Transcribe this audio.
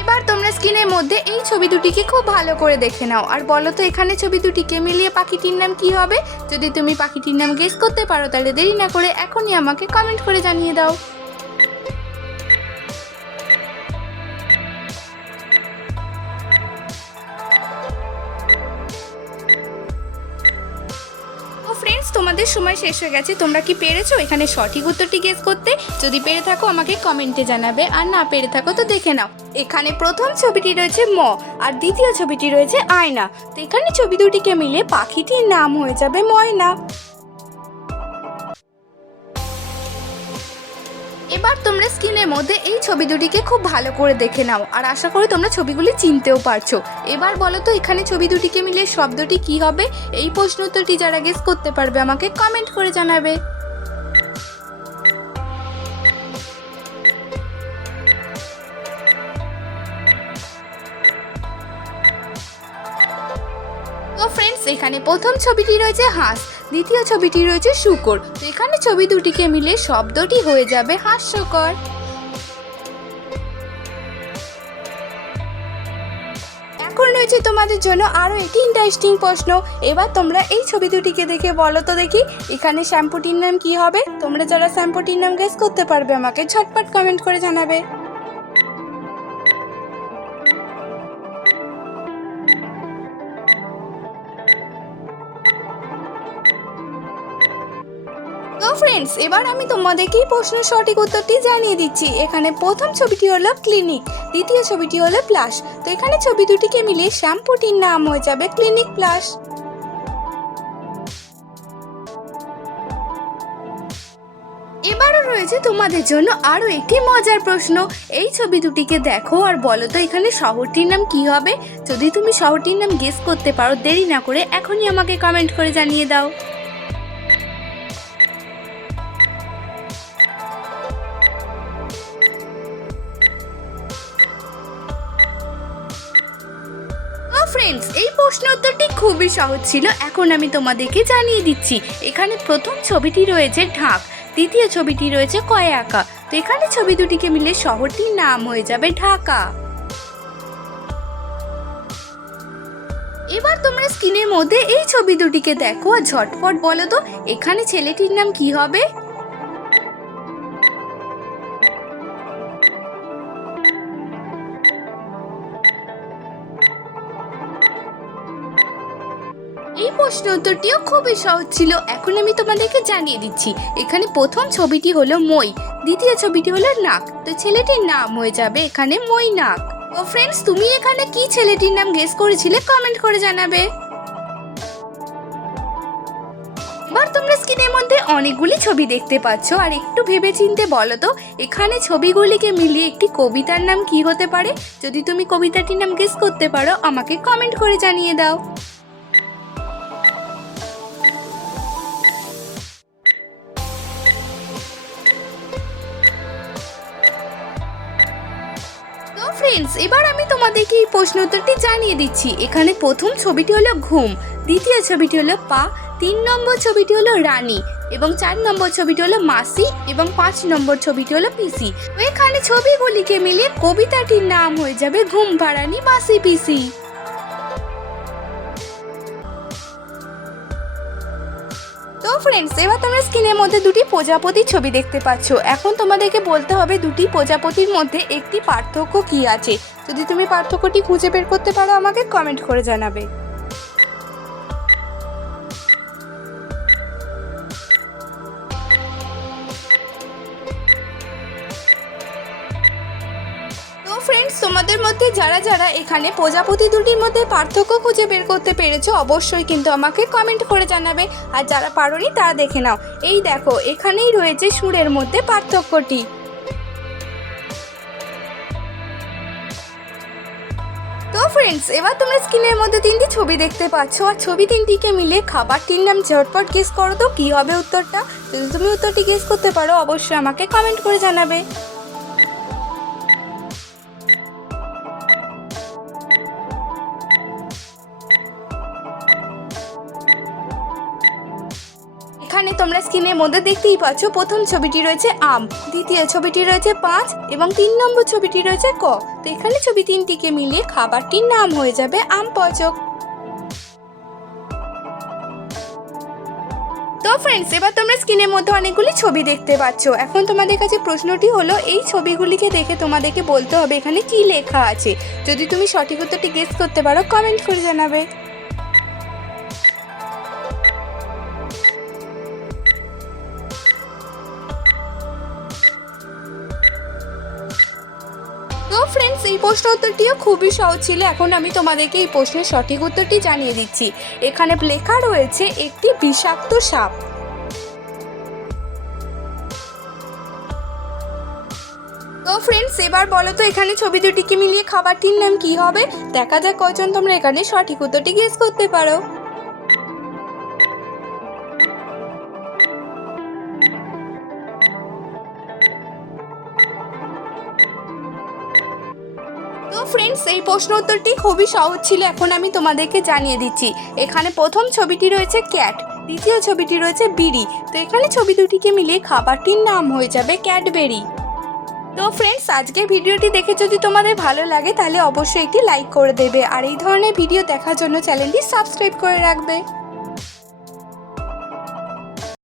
এবার তোমরা স্ক্রিনের মধ্যে এই ছবি দুটিকে খুব ভালো করে দেখে নাও আর বলো তো এখানে ছবি দুটিকে মিলিয়ে পাখিটির নাম কি হবে। যদি তুমি পাখিটির নাম গেস করতে পারো তাহলে দেরি না করে এখনই আমাকে কমেন্ট করে জানিয়ে দাও। ফ্রেন্ডস, তোমাদের সময় শেষ হয়ে গেছে। তোমরা কি পেরেছো এখানে সঠিক উত্তরটি গেস করতে? যদি পেরে থাকো আমাকে কমেন্টে জানাবে, আর না পেরে থাকো তো দেখে নাও। এখানে প্রথম ছবিটি রয়েছে ম আর দ্বিতীয় ছবিটি রয়েছে আয়না। তো এখানে ছবি দুটিকে মিলে পাখিটির নাম হয়ে যাবে ময়না। এবার তোমরা স্ক্রিনের মধ্যে এই ছবি দুটিকে খুব ভালো করে দেখে নাও আর আশা করি তোমরা ছবিগুলি চিনতেও পারছো। এবার বলো তো এখানে ছবি দুটিকে মিলে শব্দটি কি হবে? এই প্রশ্ন উত্তরটি যারা গেস করতে পারবে আমাকে কমেন্ট করে জানাবে। তো ফ্রেন্ডস, এখানে প্রথম ছবিটি রয়েছে হাঁস, দ্বিতীয় ছবিটি রয়েছে শূকর। তো এখানে ছবি দুটিকে মিলে শব্দটি হয়ে যাবে হাস্যকর। এখন রয়েছে তোমাদের জন্য আরো একটি ইন্টারেস্টিং প্রশ্ন। এবার তোমরা এই ছবি দুটিকে দেখে বলো তো দেখি এখানে শ্যাম্পুটির নাম কি হবে? তোমরা যারা শ্যাম্পুটির নাম গেস করতে পারবে আমাকে ঝটপট কমেন্ট করে জানাবে। তো ফ্রেন্ডস, এবার আমি তোমাদেরকে এই প্রশ্নের সঠিক উত্তরটি জানিয়ে দিচ্ছি। এখানে প্রথম ছবিটি হলো ক্লিনিক, দ্বিতীয় ছবিটি হলো প্লাস। তো এখানে ছবি দুটিকে মিলিয়ে শ্যাম্পুটির নাম হয়ে যাবে ক্লিনিক প্লাস। এবারও রয়েছে তোমাদের জন্য আরো একটি মজার প্রশ্ন। এই ছবি দুটিকে দেখো আর বলো তো এখানে শহরটির নাম কি হবে? যদি তুমি শহরটির নাম গেস করতে পারো দেরি না করে এখনই আমাকে কমেন্ট করে জানিয়ে দাও। ফ্রেন্ডস, এই প্রশ্ন উত্তরটি খুবই সহজ ছিল। এখন আমি তোমাদেরকে জানিয়ে দিচ্ছি। এখানে প্রথম ছবিটি রয়েছে ঢাক, দ্বিতীয় ছবিটি রয়েছে কয়ে আঁকা। তো এখানে ছবি দুটিকে মিলে শহরটির নাম হয়ে যাবে ঢাকা। এবার তোমরা স্ক্রিনের মধ্যে এই ছবি দুটিকে দেখো আর ঝটপট বলো তো এখানে ছেলেটির নাম কি হবে? এই প্রশ্ন উত্তরটিও খুবই সহজ ছিল। এখন আমি তোমাদেরকে জানিয়ে দিচ্ছি। এখানে প্রথম ছবিটি হলো মই, দ্বিতীয় ছবিটি হলো নাক। তো ছেলেটির নাম হয়ে যাবে এখানে মই নাক। তো ফ্রেন্ডস, তুমি এখানে কি ছেলেটির নাম গেস করেছিলে কমেন্ট করে জানাবে। এবার তোমরা স্ক্রিনের মধ্যে অনেকগুলি ছবি দেখতে পাচ্ছ আর একটু ভেবেচিন্তে বলো তো এখানে ছবিগুলিকে মিলিয়ে একটি কবিতার নাম কি হতে পারে? যদি তুমি কবিতাটির নাম গেস করতে পারো আমাকে কমেন্ট করে জানিয়ে দাও। ফ্রেন্ডস, এবার আমি তোমাদেরকে এই প্রশ্ন উত্তরটি জানিয়ে দিচ্ছি। এখানে প্রথম ছবিটি হলো ঘুম, দ্বিতীয় ছবিটি হলো পা, 3 নম্বর ছবিটি হলো রানী এবং 4 নম্বর ছবিটি হলো মাসি এবং 5 নম্বর ছবিটি হলো পিসি। তো এখানে ছবিগুলিকে মিলিয়ে কবিতাটির নাম হয়ে যাবে ঘুম পাড়ানি মাসি পিসি। তো ফ্রেন্ডস, এবার তোমরা স্ক্রিনের মধ্যে দুটি প্রজাপতির ছবি দেখতে পাচ্ছ। এখন তোমাদেরকে বলতে হবে দুটি প্রজাপতির মধ্যে একটি পার্থক্য কি আছে। যদি তুমি পার্থক্যটি খুঁজে বের করতে পারো আমাকে কমেন্ট করে জানাবে। তো ফ্রেন্ডস, তোমাদের মধ্যে যারা যারা এখানে প্রজাপতি দুটির মধ্যে পার্থক্য খুঁজে বের করতে পেরেছো অবশ্যই কিন্তু আমাকে কমেন্ট করে জানাবে। আর যারা পারোনি তারা দেখে নাও। এই দেখো এখানেই রয়েছে সুরের মধ্যে পার্থক্যটি। তো ফ্রেন্ডস, এবার তোমরা স্ক্রিনের মধ্যে 3টি ছবি দেখতে পাচ্ছ আর ছবি 3টিকে মিলে খাবারটির নাম ঝটপট গেস করো তো কি হবে উত্তরটা। যদি তুমি উত্তরটি গেস করতে পারো অবশ্যই আমাকে কমেন্ট করে জানাবে। এখানে তোমরা স্ক্রিনের মধ্যে দেখতেই পাচ্ছ, প্রথম ছবিটি রয়েছে আম, দ্বিতীয় ছবিটি রয়েছে 5 এবং 3 নম্বর ছবিটি রয়েছে ক। তো এখানে ছবি তিনটিকে মিলিয়ে খাবারটির নাম হয়ে যাবে আম পচক। তো ফ্রেন্ডস, এবার তোমরা স্ক্রিনের মধ্যে অনেকগুলি ছবি দেখতে পাচ্ছ। এখন তোমাদের কাছে প্রশ্নটি হলো, এই ছবিগুলিকে দেখে তোমাদেরকে বলতে হবে এখানে কি লেখা আছে। যদি তুমি সঠিক উত্তরটি গেস করতে পারো কমেন্ট করে জানাবে। তো ফ্রেন্ডস, এই প্রশ্ন উত্তরটিও খুবই সহজ ছিল। এখন আমি তোমাদেরকে এই প্রশ্নের সঠিক উত্তরটি জানিয়ে দিচ্ছি। এখানে লেখা রয়েছে একটি বিষাক্ত সাপ। তো ফ্রেন্ডস, এবার বলো তো এখানে ছবি দুটিকে মিলিয়ে খাবারটির নাম কি হবে। দেখা যাক কয়জন তোমরা এখানে সঠিক উত্তরটি গেস করতে পারো। তো ফ্রেন্ডস, এই প্রশ্ন উত্তরটি খুবই সহজ ছিল। এখন আমি তোমাদেরকে জানিয়ে দিচ্ছি। এখানে প্রথম ছবিটি রয়েছে ক্যাট, দ্বিতীয় ছবিটি রয়েছে বিড়ি। তো এখানে ছবি দুটিকে মিলিয়ে খাবারটির নাম হয়ে যাবে ক্যাডবেরি। তো ফ্রেন্ডস, আজকে ভিডিওটি দেখে যদি তোমাদের ভালো লাগে তাহলে অবশ্যই একটি লাইক করে দেবে, আর এই ধরনের ভিডিও দেখার জন্য চ্যানেলটি সাবস্ক্রাইব করে রাখবে।